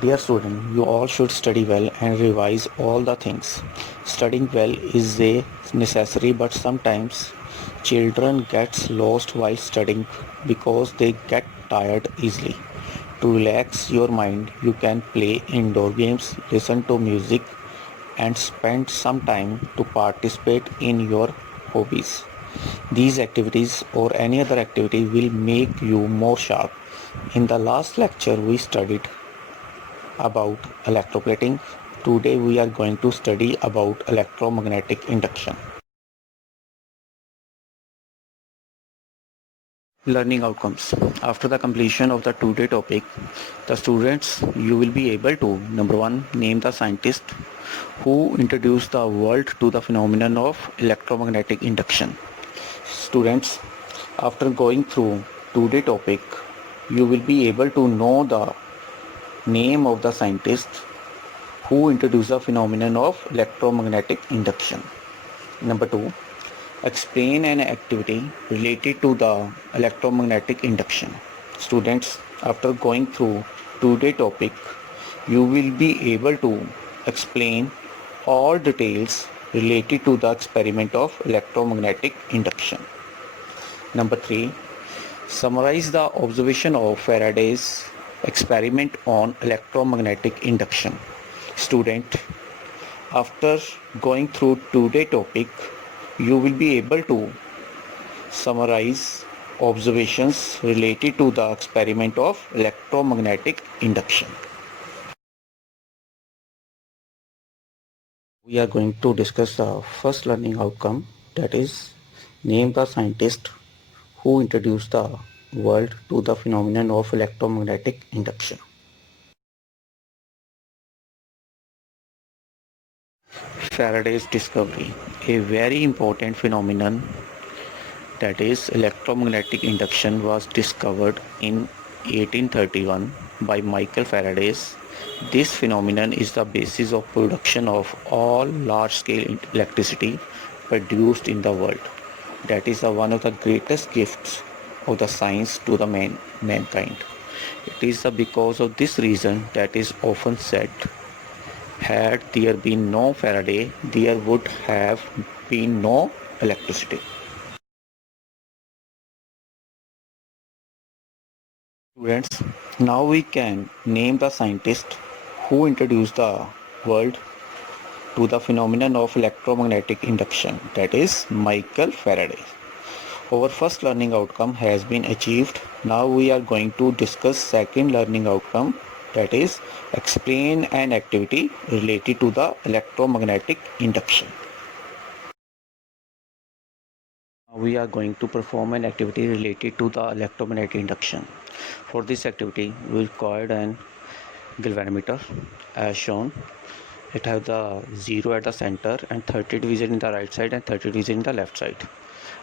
Dear student, you all should study well and revise all the things. Studying well is a necessary, but sometimes children gets lost while studying because they get tired easily. To relax your mind, you can play indoor games, listen to music, and spend some time to participate in your hobbies. These activities or any other activity will make you more sharp. In the last lecture, we studied about electroplating. Today we are going to study about electromagnetic induction. Learning outcomes. After the completion of the today topic, the students you will be able to number 1 name the scientist who introduced the world to the phenomenon of electromagnetic induction. Students, after going through today topic, you will be able to know the name of the scientist who introduced the phenomenon of electromagnetic induction. Number 2, explain an activity related to the electromagnetic induction. Students, after going through today's topic, you will be able to explain all details related to the experiment of electromagnetic induction. Number 3, summarize the observation of Faraday's experiment on electromagnetic induction. Student, after going through today's topic, you will be able to summarize observations related to the experiment of electromagnetic induction. We are going to discuss the first learning outcome, that is, name the scientist who introduced the world to the phenomenon of electromagnetic induction. Faraday's discovery, a very important phenomenon, that is electromagnetic induction, was discovered in 1831 by Michael Faraday. This phenomenon is the basis of production of all large-scale electricity produced in the world. That is one of the greatest gifts of the science to the mankind. It is because of this reason that is often said, had there been no Faraday, there would have been no electricity. Students, now we can name the scientist who introduced the world to the phenomenon of electromagnetic induction, that is Michael Faraday. Our first learning outcome has been achieved. Now we are going to discuss second learning outcome, that is explain an activity related to the electromagnetic induction. We are going to perform an activity related to the electromagnetic induction. For this activity, we required an galvanometer as shown. It has the 0 at the center and 30 division in the right side and 30 division in the left side.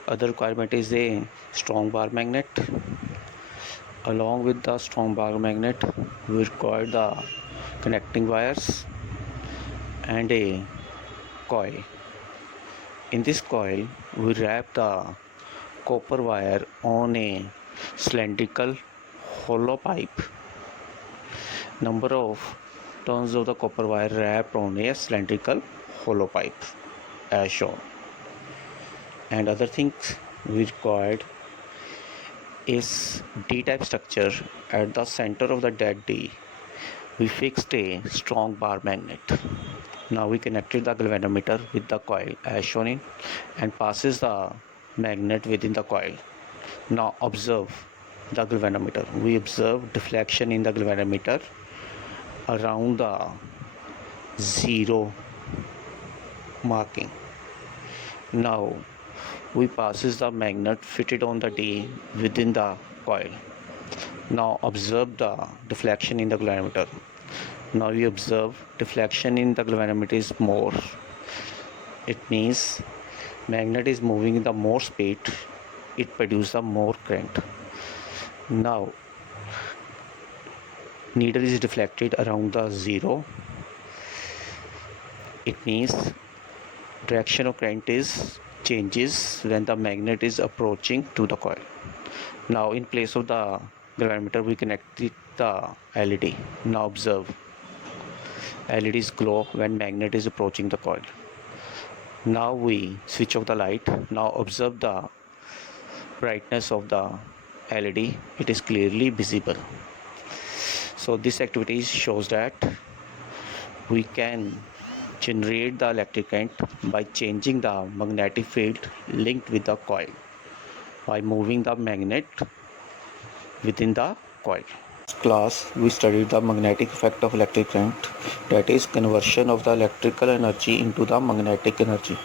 Other requirement is a strong bar magnet. Along with the strong bar magnet, we require the connecting wires and a coil. In this coil, we wrap the copper wire on a cylindrical hollow pipe. Number of turns of the copper wire wrapped on a cylindrical hollow pipe as shown. And other things we required is D-type structure. At the center of the dead D, we fixed a strong bar magnet. Now we connected the galvanometer with the coil as shown in and passes the magnet within the coil. Now observe the galvanometer. We observe deflection in the galvanometer around the 0 marking. Now we passes the magnet fitted on the D within the coil. Now observe the deflection in the galvanometer. Now we observe deflection in the galvanometer is more. It means magnet is moving in the more speed, it produces a more current. Now needle is deflected around the 0. It means direction of current is changes when the magnet is approaching to the coil. Now in place of the galvanometer we connected the LED. Now observe LEDs glow when magnet is approaching the coil. Now we switch off the light. Now observe the brightness of the LED. It is clearly visible. So this activity shows that we can generate the electric current by changing the magnetic field linked with the coil by moving the magnet within the coil. Class we studied the magnetic effect of electric current, that is conversion of the electrical energy into the magnetic energy.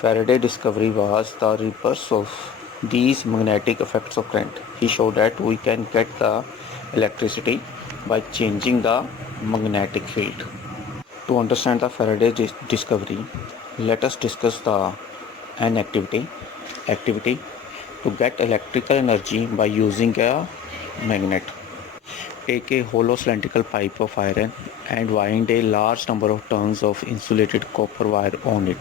Faraday's discovery was the reverse of these magnetic effects of current. He showed that we can get the electricity by changing the magnetic field. To understand the Faraday's discovery, let us discuss an activity to get electrical energy by using a magnet. Take a hollow cylindrical pipe of iron and wind a large number of turns of insulated copper wire on it.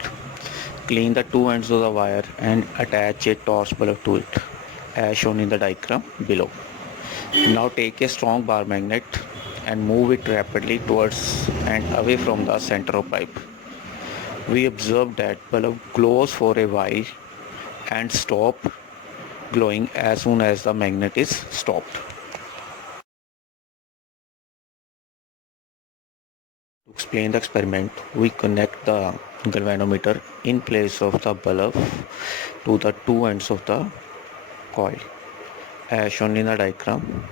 Clean the two ends of the wire and attach a torch bulb to it, as shown in the diagram below. Now take a strong bar magnet and move it rapidly towards and away from the center of pipe. We observe that bulb glows for a while and stop glowing as soon as the magnet is stopped. To explain the experiment, we connect the galvanometer in place of the bulb to the two ends of the coil. As shown in the diagram,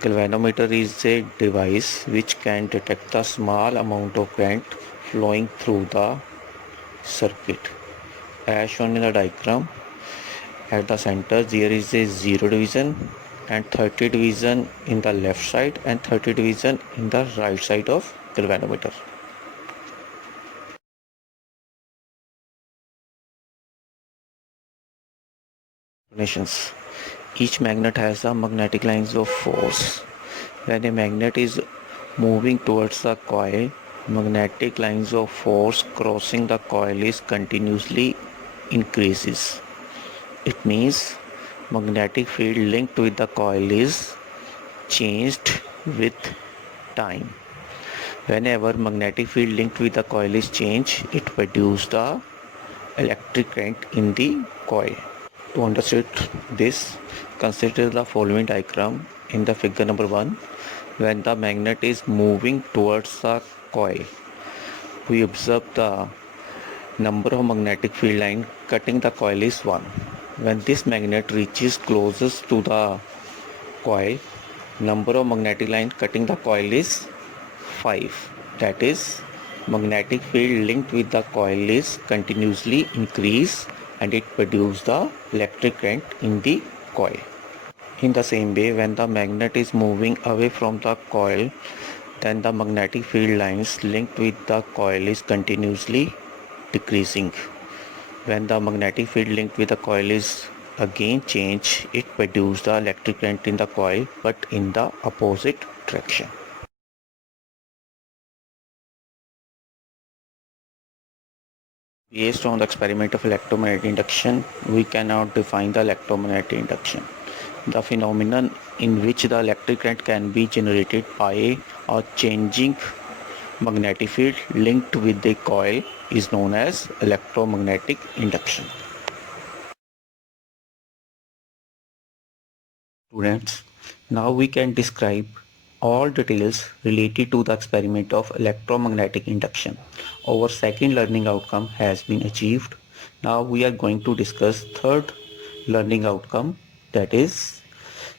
galvanometer is a device which can detect the small amount of current flowing through the circuit. As shown in the diagram, at the center there is a 0 division and 30 division in the left side and 30 division in the right side of galvanometer. Explanations. Each magnet has the magnetic lines of force. When a magnet is moving towards the coil, magnetic lines of force crossing the coil is continuously increases. It means magnetic field linked with the coil is changed with time. Whenever magnetic field linked with the coil is changed, it produces the electric current in the coil. To understand this, consider the following diagram in the figure number 1. When the magnet is moving towards the coil, we observe the number of magnetic field lines cutting the coil is 1. When this magnet reaches closest to the coil, number of magnetic lines cutting the coil is 5. That is, magnetic field linked with the coil is continuously increased and it produces the electric current in the coil. In the same way, when the magnet is moving away from the coil, then the magnetic field lines linked with the coil is continuously decreasing. When the magnetic field linked with the coil is again changed, it produces the electric current in the coil but in the opposite direction. Based on the experiment of electromagnetic induction, we can now define the electromagnetic induction. The phenomenon in which the electric current can be generated by a changing magnetic field linked with the coil is known as electromagnetic induction. Students, now we can describe all details related to the experiment of electromagnetic induction. Our second learning outcome has been achieved. Now we are going to discuss third learning outcome, that is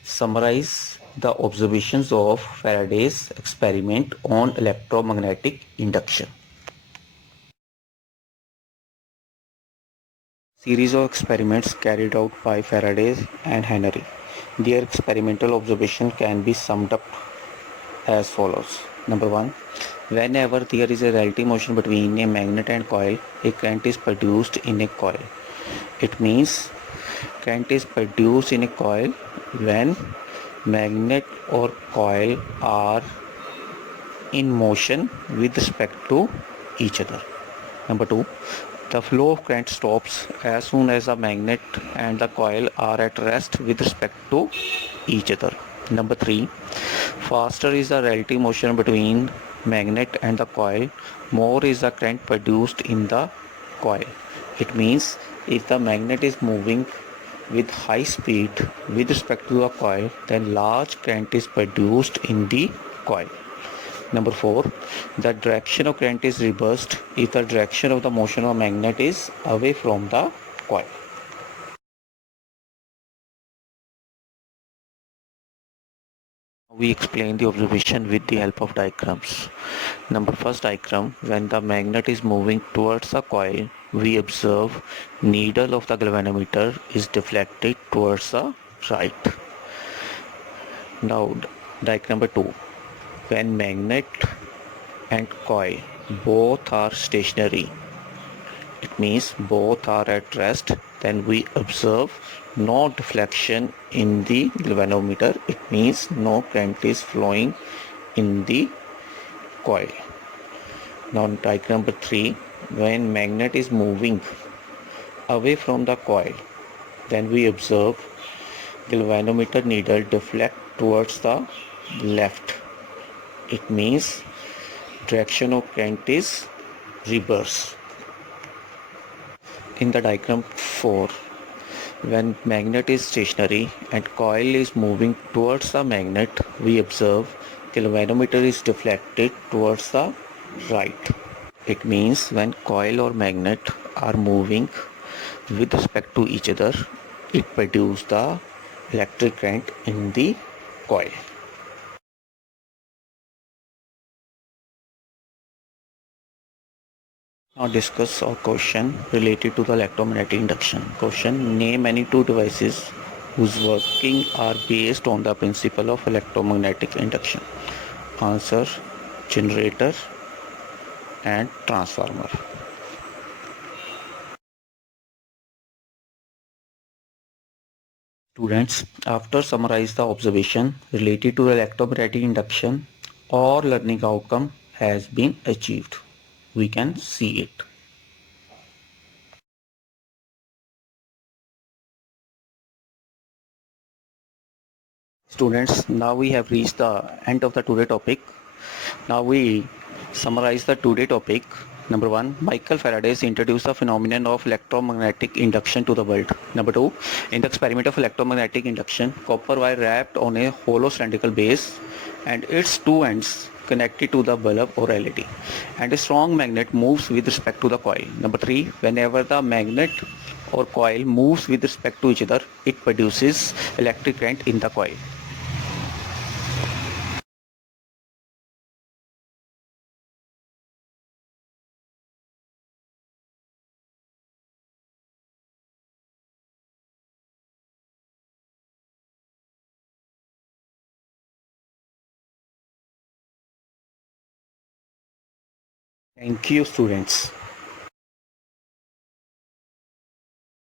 summarize the observations of Faraday's experiment on electromagnetic induction. Series of experiments carried out by Faraday and Henry. Their experimental observation can be summed up as follows. Number 1. Whenever there is a relative motion between a magnet and coil, a current is produced in a coil. It means current is produced in a coil when magnet or coil are in motion with respect to each other. Number 2. The flow of current stops as soon as the magnet and the coil are at rest with respect to each other. Number 3. Faster is the relative motion between magnet and the coil, more is the current produced in the coil. It means if the magnet is moving with high speed with respect to the coil, then large current is produced in the coil. Number 4, the direction of current is reversed if the direction of the motion of magnet is away from the coil. We explain the observation with the help of diagrams. Number first diagram, when the magnet is moving towards the coil, we observe needle of the galvanometer is deflected towards the right. Now diagram number 2, when magnet and coil both are stationary, it means both are at rest, then we observe no deflection in the galvanometer. It means no current is flowing in the coil. Now diagram number 3, when magnet is moving away from the coil, then we observe galvanometer needle deflect towards the left. It means direction of current is reverse. In the diagram 4, when magnet is stationary and coil is moving towards the magnet, we observe galvanometer is deflected towards the right. It means when coil or magnet are moving with respect to each other, it produces the electric current in the coil. Now discuss our question related to the electromagnetic induction. Question: name any two devices whose working are based on the principle of electromagnetic induction. Answer: generator and transformer. Students, after summarize the observation related to electromagnetic induction, all learning outcome has been achieved. We can see it. Students, now we have reached the end of the today topic. Now we summarize the today topic. Number 1, Michael Faraday introduced the phenomenon of electromagnetic induction to the world. Number 2, in the experiment of electromagnetic induction, copper wire wrapped on a hollow cylindrical base and its two ends connected to the bulb or LED, and a strong magnet moves with respect to the coil. Number 3, whenever the magnet or coil moves with respect to each other, it produces electric current in the coil. Thank you, students.